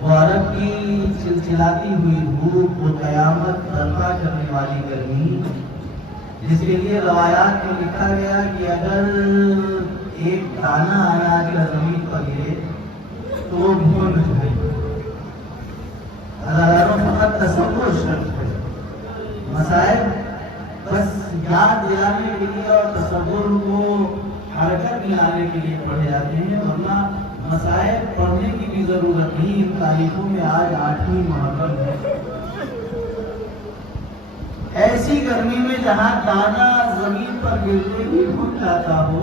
وہ عرب کی چلچلاتی ہوئی دھوپ، وہ قیامت برپا کرنے والی گرمی، جس کے لیے روایات میں لکھا گیا کہ اگر ایک دانہ اناج کا زمین پر گرے تو وہ بھون جائے۔ ہزاروں فقط تصور شرط ہے، مسائل بس یاد دلانے کے لیے اور تصور کو حرکت میں لانے کے لیے پڑھے جاتے ہیں، ورنہ مسائل پڑھنے کی بھی ضرورت نہیں۔ ان تاریخوں میں آج 8ویں محرم ہے، ایسی گرمی میں جہاں دانا زمین پر گرتے ہی بھون جاتا ہو،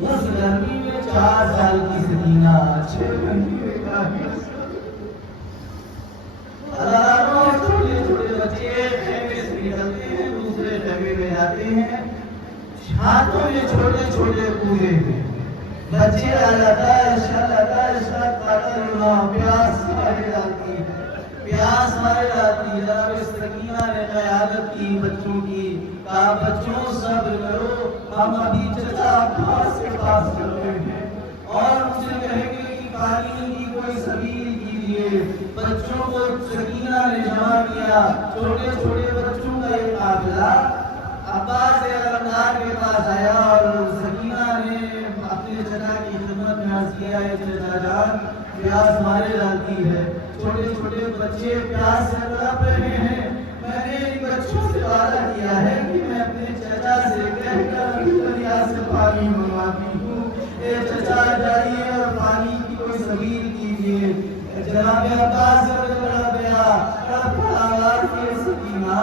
اس گرمی میں 4 سال کی سکینہ 6 گھنٹے کا ہزاروں چھوٹے چھوٹے بچے خیمے سے نکلتے ہیں، دوسرے خیمے میں جاتے ہیں، ہاتھوں میں چھوٹے چھوٹے کوزے ہیں، بچے آ جاتا ہے، پیاس مارے جاتی ہے، پیاس مارے جاتی ہے۔ جناب سکینہ نے قیادت کی بچوں کی، کہا بچوں صبر کرو، ہم ابھی چچا عباس کے پاس چل رہے ہیں اور ان سے کہیں گے کہ پانی کی کوئی سبیل کیجیے۔ بچوں کو سکینہ نے جمع کیا، چھوٹے چھوٹے بچوں کا ایک قافلہ عباس علمدار کے پاس آیا اور سکینہ نے اپنے چچا کی خدمت میں عرض کیا ہے، چچا جان پیاس مارے جاتی ہے، چھوٹے چھوٹے بچے پیاس سے تڑپ رہے ہیں، میں نے ان بچوں سے وعدہ کیا ہے کہ میں اپنے چچا سے کہہ کر دریا سے پانی منگواتی ہوں، اے چچا جائیے اور پانی کی کوئی سبیل کیجیے۔ جناب عباس سکینہ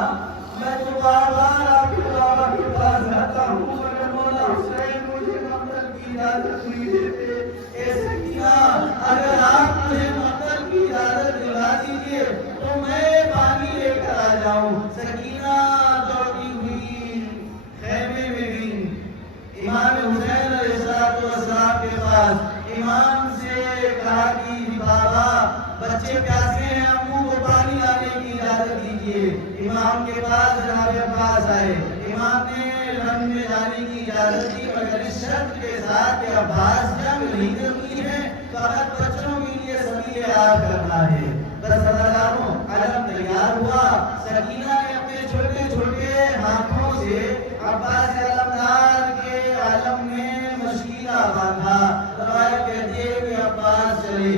میں تو بار بار آپ کے بابا کے پاس جاتا ہوں مگر مولا حسین مجھے مقتل کی اجازت نہیں دیتے۔ اے سکینہ اگر آپ مجھے مقتل کی اجازت دلا دیجیے تو میں پانی لے کر آ جاؤں۔ سکینہ دوڑتی ہوئی خیمے میں گئی، امام حسین علیہ السلام کے پاس، امام سے کہا کہ بابا بچے پیاسے ہیں، امو کو پانی لانے کی اجازت دیجیے۔ امام کے پاس جناب عباس آئے، امام نے رن میں جانے کی اجازت دی مگر اس شرط کے ساتھ کہ عباس جنگ نہیں کرنی ہے، فقط بچوں کے لیے سبیل آب کرنا ہے۔ بس ہزاروں علم تیار ہوا، سکینہ نے اپنے چھوٹے چھوٹے ہاتھوں سے عباس علمدار کے علم میں مشکلہ باندھا۔ روایت کہتی ہے کہ عباس چلے،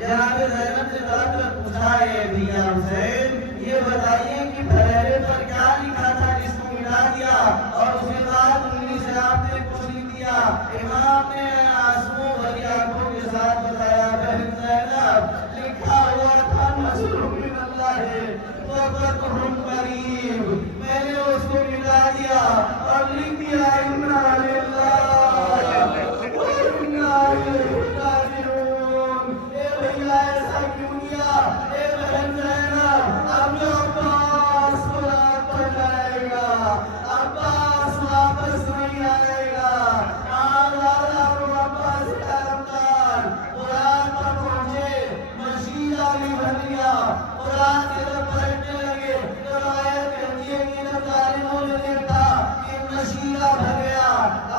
جناب زینب سے طرف پوچھا ہے بھیا حسین یہ بتائیے کہ بھیرے پر کیا لکھا تھا جس کو ملا دیا اور اس کے بعد انگلی سے آپ نے کچھ لکھ دیا؟ امام نے آنسوؤں بھری آنکھوں کے ساتھ بتایا بہن زینب لکھا ہوا تھا نصر من اللہ وفتح قریب، میں نے اس کو ملا دیا اور لکھ دیا انا للہ وانا الیہ راجعون۔ اے بھیا ایسا کیوں کیا؟ اے بہن زینب اب جو عباس قرآن پڑھ جائے گا، عباس واپس نہیں آئے گا۔ عباس علمدار قرآن پر پہنچے، مشیدہ بھی بھر لیا، قرآن کی طرف پلٹنے لگے تو روایت کہتی ہے کہ جب ظالموں نے دیکھا کہ مشیدہ بھر گیا،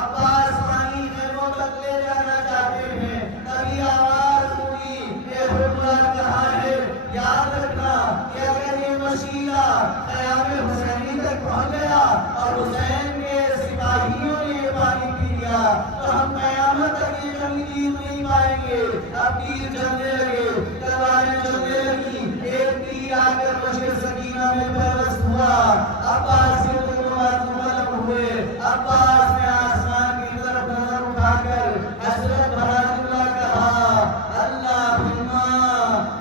عباس پانی خیموں تک لے جانا چاہتے ہیں، تبھی آواز ہوئی اے حکمران کہاں ہے؟ یاد رکھنا کہ اگر یہ مشیدہ قیام حسینی تک پہنچ گیا اور حسین کے سپاہیوں نے یہ پانی پی لیا تو ہم قیامت تک یہ جنگ جیت نہیں پائیں گے۔ اب تیر چلنے لگے، تلواریں چلنے لگی، ایک تیر آ کر مشکل سکینہ میں پیوست ہوا، عباس کے دونوں ہاتھ ملک ہوئے۔ عباس نے آسمان کی طرف نظر اٹھا کر حسرت بھرا جملہ کہا اللہم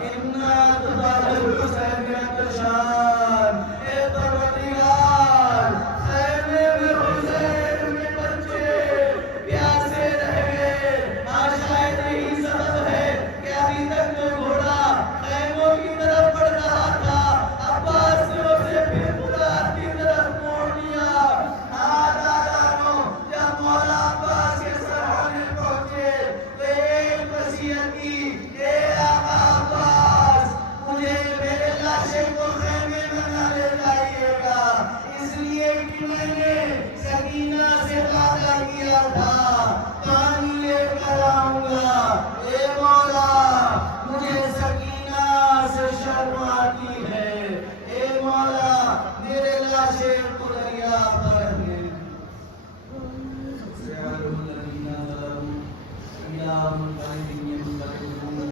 انا تطہر حسین بن شان۔ اے پروردگار خیمے میں حسین کے بچے پیاسے رہ گئے، شاید یہی سبب ہے کہ ابھی تک جو گھوڑا خیموں کی طرف بڑھ رہا تھا عباس نے اسے پھر قرآن کی طرف موڑ دیا۔ جب مولا عباس کے سرحانے پہنچے تو ایک وصیت کی اے آقا عباس مجھے میرے لاشے کو خیمے میں نہ لے جائیے گا، اس لیے کہ میں نے سکینہ سے وعدہ کیا تھا پانی لے کر آؤں گا۔ اے مولا کو دریافت